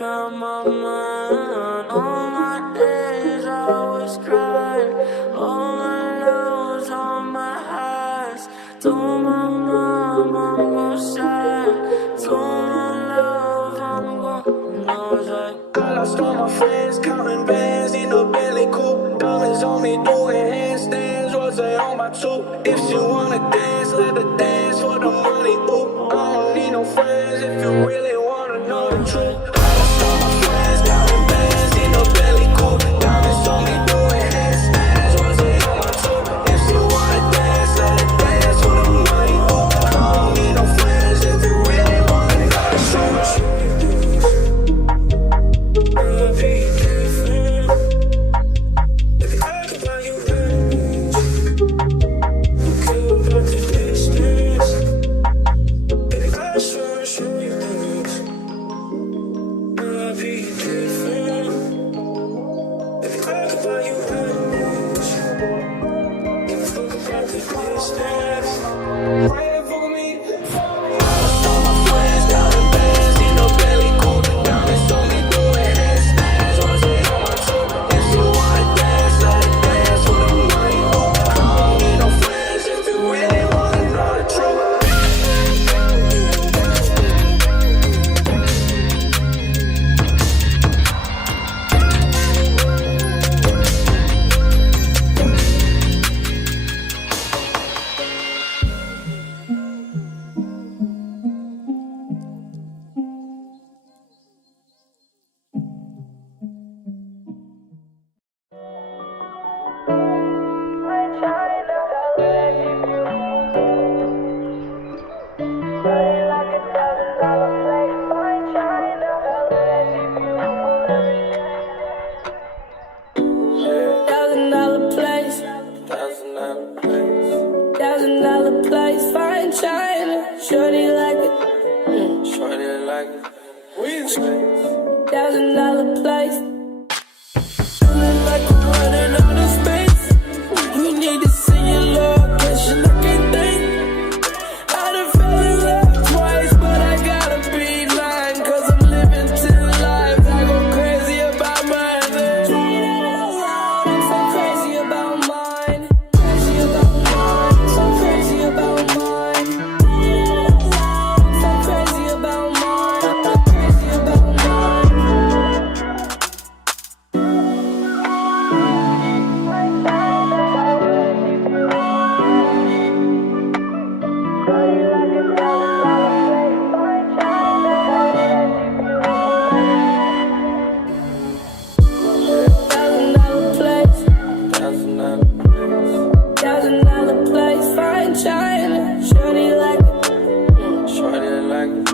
got my mind. All my days I was crying. All I know is on my highs. Told my mom I'm gon' shine. Told my love I'm gon' know it's like I lost all my friends, counting bands in a Bentley coupe. Diamonds on me doing handstands, rose on my tooth. If she wanna dance, let her dance for the money, ooh. I don't need no friends if you really wanna know the truth. I lost all my friends, counting bands in a Bentley coupe. Diamonds on me doing handstands, rose on my tooth. If she wanna dance, let her dance for the money, ooh. I don't need no friends if you really wanna know the truth. $1,000 place, fine China. Shorty like it, shorty like it. $1,000 place. Feeling like I'm running out of space. You need to see your location, I can't think. I done fell in love twice, but I gotta be lying, 'cause I'm living 10 lives. I go crazy about mine. Trying it out loud, I'm so crazy about mine. Crazy about mine, so crazy about mine. I'm so crazy about mine. I'm crazy about mine. $1,000 place, $1,000 place, fine China. Shorty like it, shorty like it.